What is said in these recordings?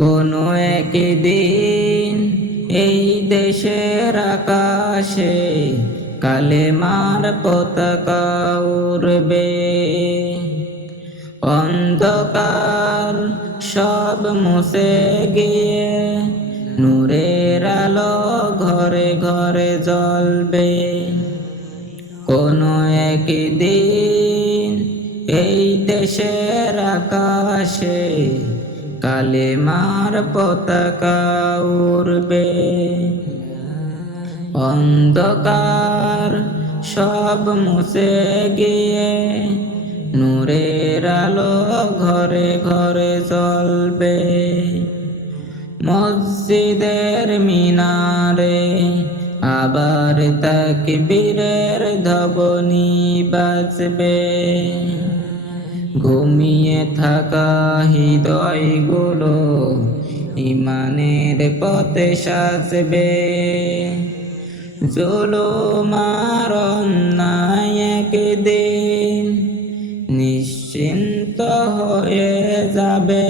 কোনো একদিন এই দেশের আকাশে কালেমার পতাকা উড়বে। অন্ধকার সব মুছে গিয়ে নূরের আলো ঘরে ঘরে জ্বলবে। কোনো একদিন এই দেশের আকাশে কালেমার পতাকা উড়বে। অন্ধকার সব মুছে গিয়ে নূরের আলো ঘরে ঘরে জ্বলবে। মসজিদের মিনারে আবার তাকবীরের ধ্বনি বাজবে। ঘুমিয়ে থাকা হৃদয়গুলো ঈমানের পথে সাজবে। জুলুম আর অন্যায় একদিন নিশ্চিন্ত হয়ে যাবে।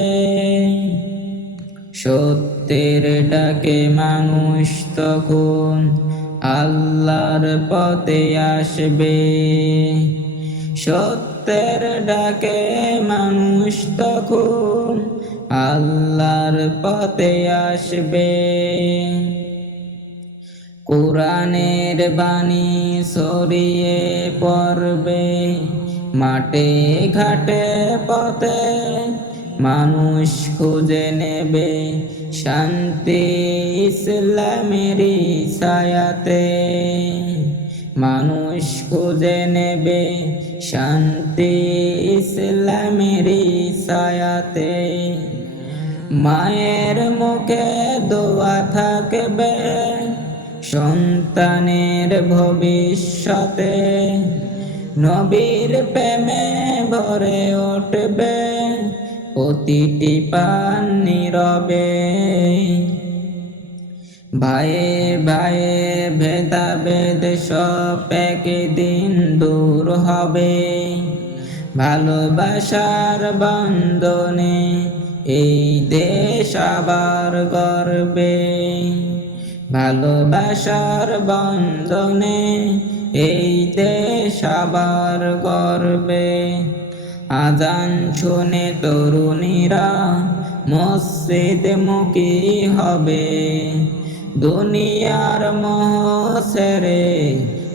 সত্যের ডাকে মানুষ তখন আল্লাহর পথে আসবে। সত্যের ডাকে মানুষ তখন আল্লাহর পথে আসবে। কোরআনের বাণী ছড়িয়ে পড়বে। মাঠে ঘাটে পথে মানুষ খুঁজে নেবে শান্তি ইসলামেরই ছায়াতে। মানুষ খুঁজে নেবে শান্তি ইসলামেরই ছায়াতে। মায়ের মুখে দোয়া থাকবে সন্তানের ভবিষ্যতে। নবীর প্রেমে ভরে উঠবে প্রতিটি প্রাণ নীরবে। ভাইয়ে ভাইয়ে ভেদাভেদ সব একদিন দূর হবে। ভালোবাসার বন্ধনে এই দেশ আবার গর্বে। ভালোবাসার বন্ধনে এই দেশ আবার গর্বে। আজান শুনে তরুণীরা মসজিদ মুখী হবে। দুনিয়ার মোহ ছেড়ে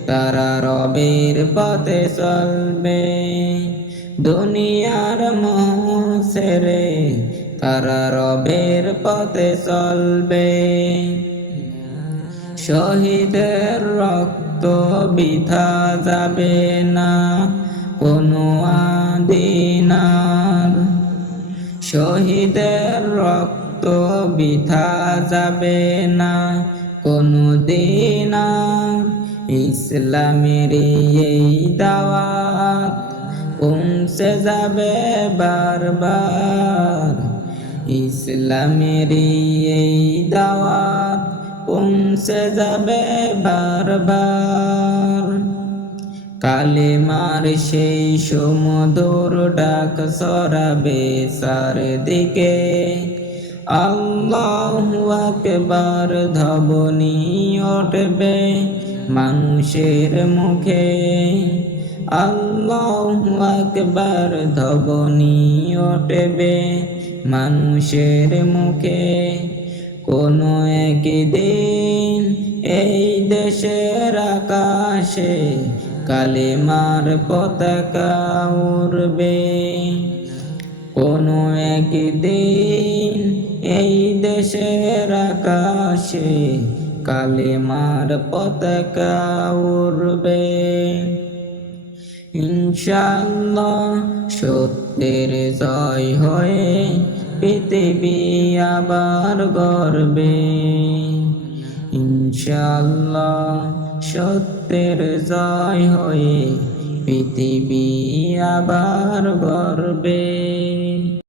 তারা রবের পথে চলবে। দুনিয়ার মোহ ছেড়ে তারা রবের পথে চলবে। শহীদের রক্ত বৃথা যাবে না কোনো আদিনার। শহীদের রক্ত বৃথা যাবে না কোনো দিনার। ইসলামের এই দাওয়াত পৌঁছে যাবে বারবার। ইসলামের এই দাওয়াত পৌঁছে যাবে বারবার। কালেমার সেই সুমধুর ডাক ছড়াবে চারদিকে। আল্লাহু আকবার ধ্বনি উঠবে মানুষের মুখে। আল্লাহু আকবার ধ্বনি উঠবে মানুষের মুখে। কোনো একদিন এই দেশের আকাশে কালেমার পতাকা উড়বে। কোনো একদিন এই দেশের আকাশে কালেমার পতাকা উড়বে। ইনশাআল্লাহ সত্যের জয় হয়ে পৃথিবী আবার গর্বে। ইনশাআল্লাহ সত্যের জয় হয়ে পৃথিবী আবার গর্বে।